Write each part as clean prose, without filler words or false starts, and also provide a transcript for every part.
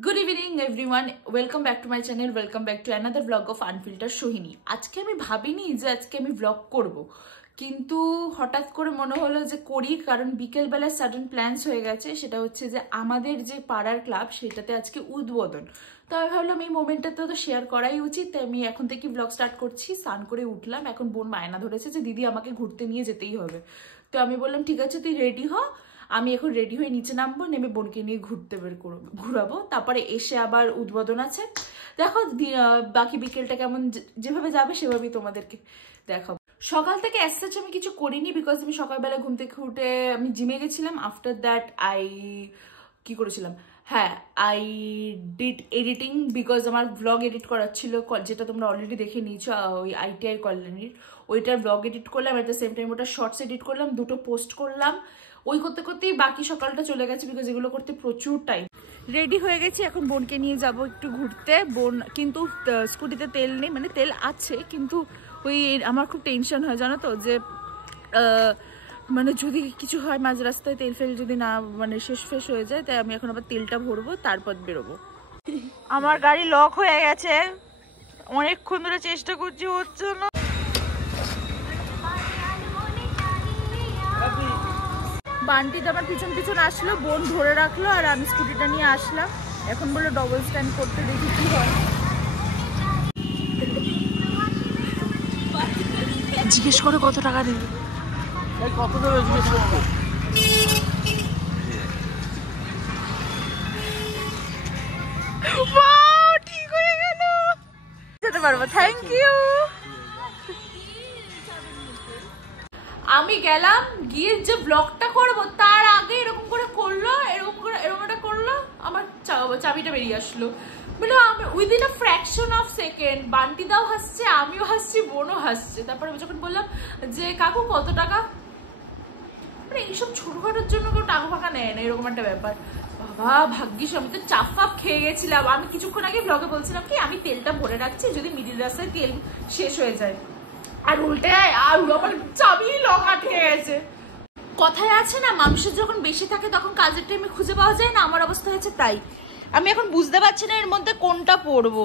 Good evening everyone, welcome back to my channel, welcome back to another vlog of Unfiltered Sohini। আজকে আমি ভাবিনি যে আজকে আমি vlog করব, কিন্তু হঠাৎ করে মনে হলো যে করি, কারণ বিকেল বেলা সাডেন প্ল্যানস হয়ে গেছে। সেটা হচ্ছে যে আমাদের যে পাড়ার ক্লাব সেটাতে আজকে উদ্বোধন। তো আমি ভাবলাম এই মোমেন্টটা তো শেয়ার করাই উচিত, তাই আমি এখন থেকে ব্লগ স্টার্ট করছি। স্নান করে উঠলাম, এখন বোন বায়না ধরেছে যে দিদি আমাকে ঘুরতে নিয়ে যেতেই হবে। তো আমি বললাম ঠিক আছে তুই রেডি হ, আমি এখন রেডি হয়ে নিচে নামবো, নেমে বোনকে নিয়ে ঘুরাবো। তারপরে এসে আবার উদ্বোধন আছে। দেখো বাকি বিকেলটা কেমন যেভাবে যাবে সেভাবেই তোমাদেরকে দেখাবো। সকাল থেকে অ্যাজ সাচ আমি কিছু করিনি, বিকজ আমি সকালবেলা ঘুম থেকে উঠে আমি জিমে গেছিলাম। আফটার দ্যাট কি করেছিলাম, হ্যাঁ আই ডিড এডিটিং, বিকজ আমার ব্লগ এডিট করার ছিল, যেটা তোমরা অলরেডি দেখে নিয়েছো, ওই ITI কল্যাণীর ওইটার ব্লগ এডিট করলাম। এট দ্য সেম টাইম ওটা শর্টস এডিট করলাম, দুটো পোস্ট করলাম। ওই করতে করতেই বাকি সকালটা চলে গেছে, বিকজ এগুলো করতে প্রচুর টাইম। রেডি হয়ে গেছি, এখন বোনকে নিয়ে যাব একটু ঘুরতে। বোন কিন্তু স্কুটিতে তেল নেই, মানে তেল আছে কিন্তু ওই আমার খুব টেনশন হয় জানো তো, যে মানে যদি কিছু হয় মাঝ রাস্তায় তেল ফেল যদি না মানে শেষ হয়ে যায়, তাই আমি এখন আবার তেলটা ভরবো তারপর বেরোবো। আমার গাড়ি লক হয়ে গেছে, অনেকক্ষণ ধরে চেষ্টা করছি, হচ্ছে না। বান্টিতে আমার পিছন পিছন আসলো, বোন ধরে রাখলো, আর আমি স্কুটিটা নিয়ে আসলাম। এখন বললো ডবল স্ট্যান্ড করতে, দেখি কি হয়। জিজ্ঞেস করো কত টাকা দেবে, কত দেবে জিজ্ঞেস করবো। ঠিক হয়ে গেল, যেতে পারবো, থ্যাংক ইউ। আমি গেলাম, গিয়ে যে ব্লগটা করবো তার আগে এরকম করে করলো, এরকম করলো, আমার চাবিটা বেরিয়ে আসলো। মানে within a fraction of second Bunty দাও হাসছে, আমিও হাসছি, বোনও হাসছে। তারপরে আমি যখন বললাম যে কাকু কত টাকা, মানে এইসব ছোটখাটোর জন্য কেউ টাকা ফাঁকা নেয় না, এরকম একটা ব্যাপার। বাবা ভাগ্যিস, আমি তো চাপ খেয়ে গেছিলাম। আমি কিছুক্ষণ আগে ব্লগে বলছিলাম কি আমি তেলটা ভরে রাখছি, যদি মিডিল রাস্তায় তেল শেষ হয়ে যায়, আর উল্টে আর আমার চাবি লক আটকে গেছে। কথায় আছে না, মানুষের যখন বেশি থাকে তখন কাজের টাইমে খুঁজে পাওয়া যায় না, আমার অবস্থা হয়েছে তাই। আমি এখন বুঝতে পারছি না এর মধ্যে কোনটা পরবো।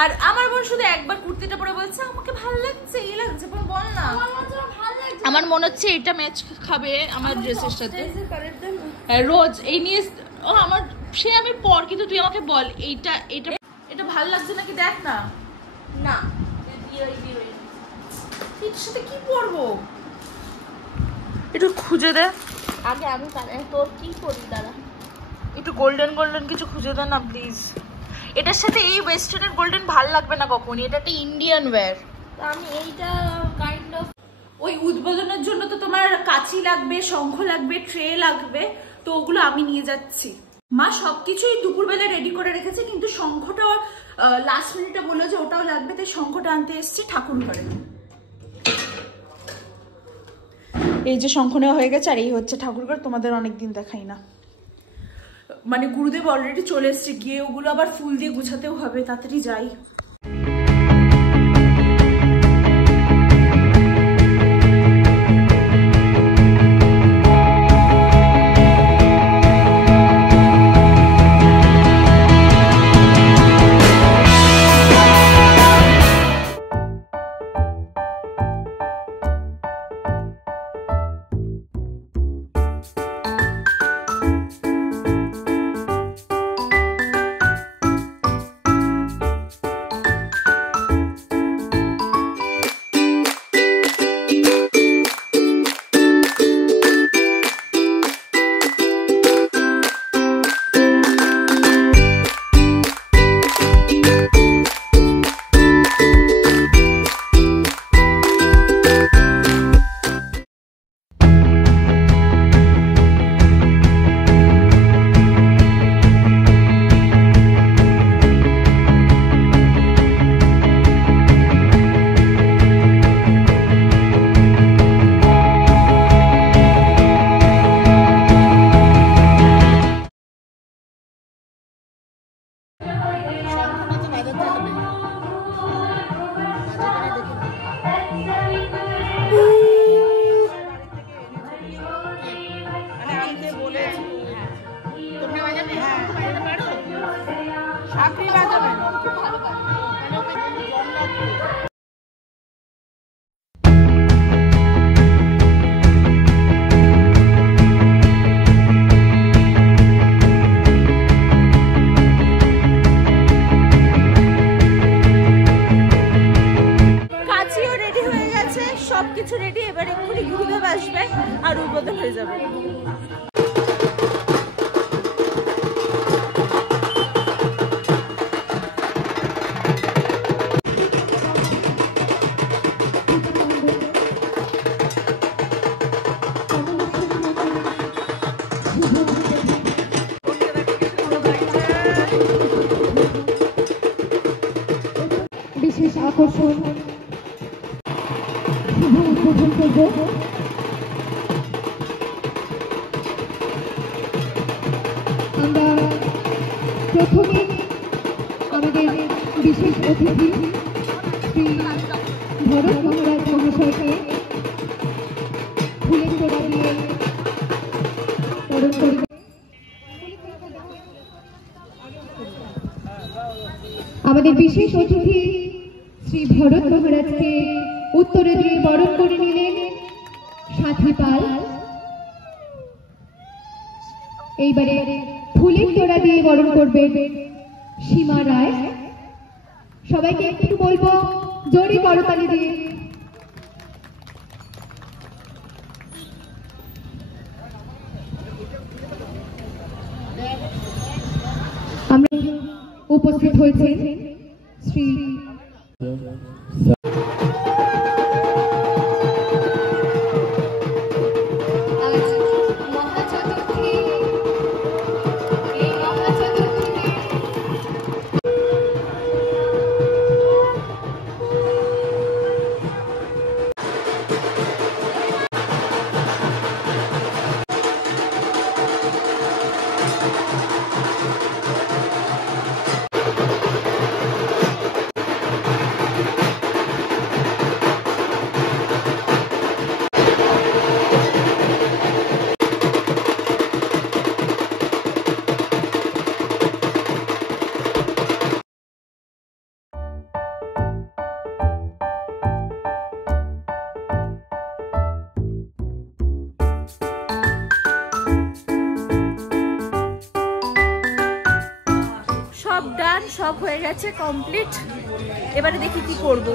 আর আমার বোন শুধু একবার কুর্তিটা পরে বলছে আমাকে ভালো লাগছে, এই লাগছে, বল না। আমার মনে হচ্ছে এটা ম্যাচ খাবে আমার ড্রেসের সাথে রোজ এই নিয়ে। ও আমার সে আমি পর, কিন্তু তুই আমাকে বল এইটা এটা এটা ভালো লাগছে নাকি দেখ না। না এটার সাথে কি পরবো একটু খুঁজে দে আগে, আমি তোর কি করি দাঁড়া, একটু গোল্ডেন গোল্ডেন কিছু খুঁজে দে না প্লিজ। এটার সাথে এই ওয়েস্টার্নের গোল্ডেন ভাল লাগবে না কখনই, এটা একটা ইন্ডিয়ান ওয়্যার। আমি এইটা কাইন্ড অফ ওই উদ্বোধনের জন্য তো তোমার কাঁচি লাগবে, শঙ্খ লাগবে, ট্রে লাগবে, তো ওগুলো আমি নিয়ে যাচ্ছি। মা সবকিছুই দুপুরবেলা রেডি করে রেখেছে, কিন্তু শঙ্খটা লাস্ট মিনিটে বললো যে ওটাও লাগবে, তাই শঙ্খটা আনতে এসেছি ঠাকুর ঘরে। এই যে শঙ্খ নেওয়া হয়ে গেছে, আর এই হচ্ছে ঠাকুরঘর। তোমাদের অনেকদিন দেখাই না, মানে গুরুদেব অলরেডি চলে এসছে, গিয়ে ওগুলো আবার ফুল দিয়ে গুছাতেও হবে, তাড়াতাড়ি যাই। সবকিছু রেডি, এবার এক্ষুনি গুরুদেব আসবে আর উদ্বোধন হয়ে যাবে। বিশেষ আকর্ষণ আমরা প্রথমে আমাদের বিশেষ অতিথি শ্রী ভরত মহারাজ মহাশয়কে ফুলের তোড়া দিয়ে বরণ করব। আমাদের বিশেষ অতিথি শ্রী ভরত মহারাজকে উত্তরে দিয়ে বরণ করে নিলেন সাথী পাল। এইবারে ফুলের তোড়া দিয়ে বরণ করবে সীমা রায়। সবাইকে একটু বলবো জোরে করতালি দিয়ে। আমরা উপস্থিত হয়েছেন শ্রী ডান, সব হয়ে গেছে, কমপ্লিট। এবারে দেখি কি করব।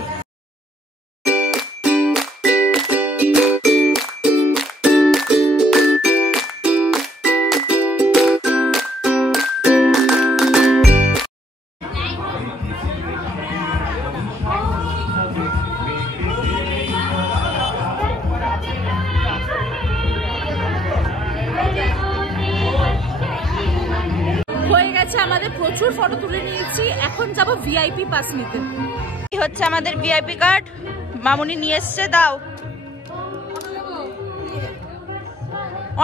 আমাদের প্রচুর ফটো তুলে নিয়েছি, এখন যাব ভিআইপি পাস নিতে। এই হচ্ছে আমাদের ভিআইপি কার্ড, মামুনি নিয়ে এসছে। দাও,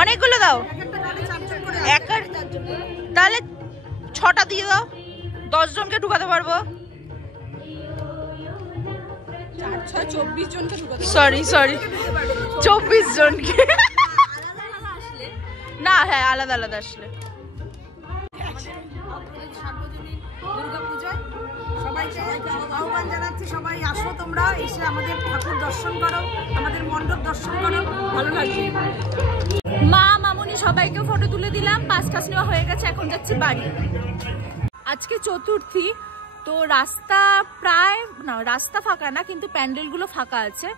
অনেকগুলো দাও, তাহলে 6টা দিয়ে দাও, 10 জনকে ঢুকাতে পারবো। 24 জনকে ঢুকাতে, সরি 24 জনকে না, হ্যাঁ আলাদা আলাদা আসলে। দুর্গাপূজায় সবাইকে আহ্বান জানাচ্ছি, সবাই আসো, তোমরা এসে আমাদের ঠাকুর দর্শন করো, আমাদের মণ্ডপ দর্শন করো, ভালো লাগবে। মা মামুনি সবাইকে ফটো তুলে দিলাম, পাস টাস নেওয়া হয়ে গেছে, এখন যাচ্ছি বাড়ি। আজকে চতুর্থী, তো রাস্তা প্রায় না, রাস্তা ফাঁকা না, কিন্তু প্যান্ডেলগুলো ফাঁকা আছে।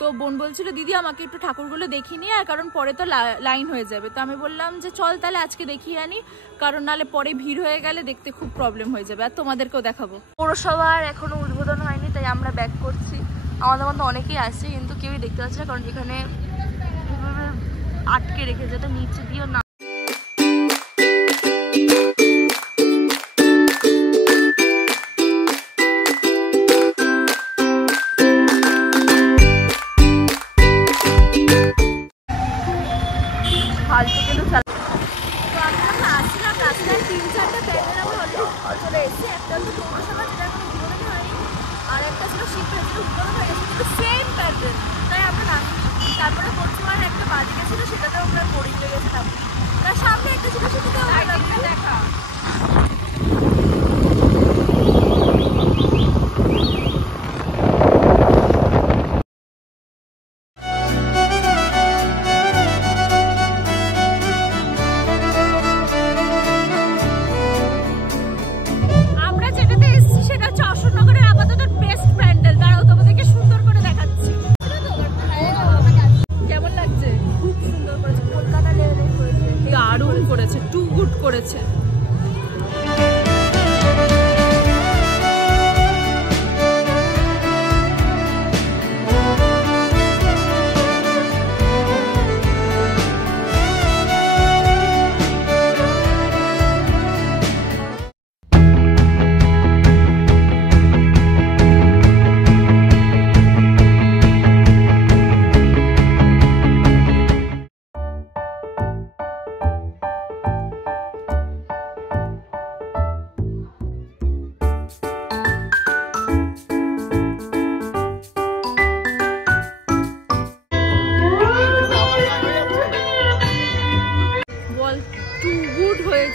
তো বোন বলছিল দিদি আমাকে একটু ঠাকুরগুলো দেখিয়ে নিয়ে, আর কারণ পরে তো লাইন হয়ে যাবে। তো আমি বললাম যে চল তাহলে আজকে দেখিয়ে আনি, কারণ নাহলে পরে ভিড় হয়ে গেলে দেখতে খুব প্রবলেম হয়ে যাবে। আর তোমাদেরকেও দেখাবো। পৌরসভার এখনো উদ্বোধন হয়নি, তাই আমরা ব্যাক করছি। আমাদের মতো অনেকেই আসছে, কিন্তু কেউই দেখতে পাচ্ছে না, কারণ এখানে আটকে রেখেছে, তো নিচে দিয়েও না। তারপরে পশ্চিমার একটা বাড়ি ছিল, সেটাতেও আমরা পড়িয়ে গেছিলাম। তার সামনে একটা ছিল, সেটাতেও দেখা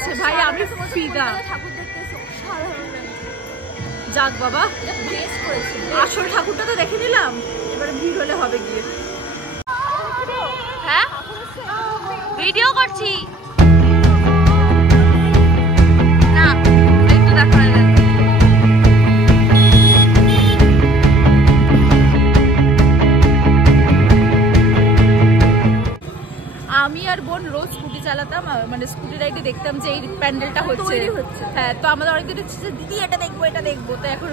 লাগছে ভাই, আমি ফিদা। যাক বাবা, আসল ঠাকুরটা তো দেখে নিলাম, এবার ভিড় হলে হবে গিয়ে। হ্যাঁ ভিডিও করছি না, একটু দেখা আমি আর বোন রোজ স্কুটি চালাতাম, মানে স্কুটি রাইডে দেখতাম যে এই প্যান্ডেলটা হচ্ছে। হ্যাঁ, তো আমাদের অনেকদিন হচ্ছে যে দিদি এটা দেখবো এটা দেখবো, তো এখন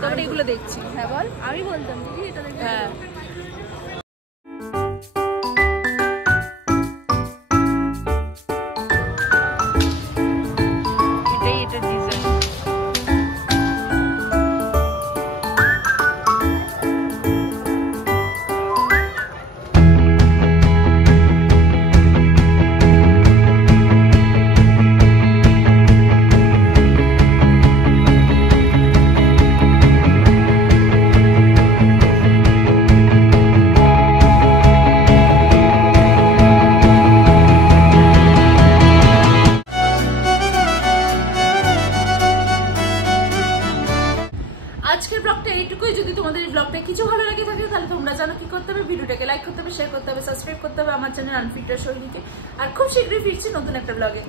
তারপরে এগুলো দেখছি। হ্যাঁ বল। আমি বলতাম দিদি এটা দেখবো। হ্যাঁ এটাই, এটা ডিজাইন। আজকের ব্লগটা এইটুকুই। যদি তোমাদের এই ব্লগটা কিছু ভালো লাগে থাকে তাহলে তোমরা জানো কি করতে হবে, ভিডিওটাকে লাইক করতে হবে, শেয়ার করতে হবে, সাবস্ক্রাইব করতে হবে আমার চ্যানেল আনফিল্টার সোহিনীকে। আর খুব শীঘ্রই ফিরছি নতুন একটা ব্লগে।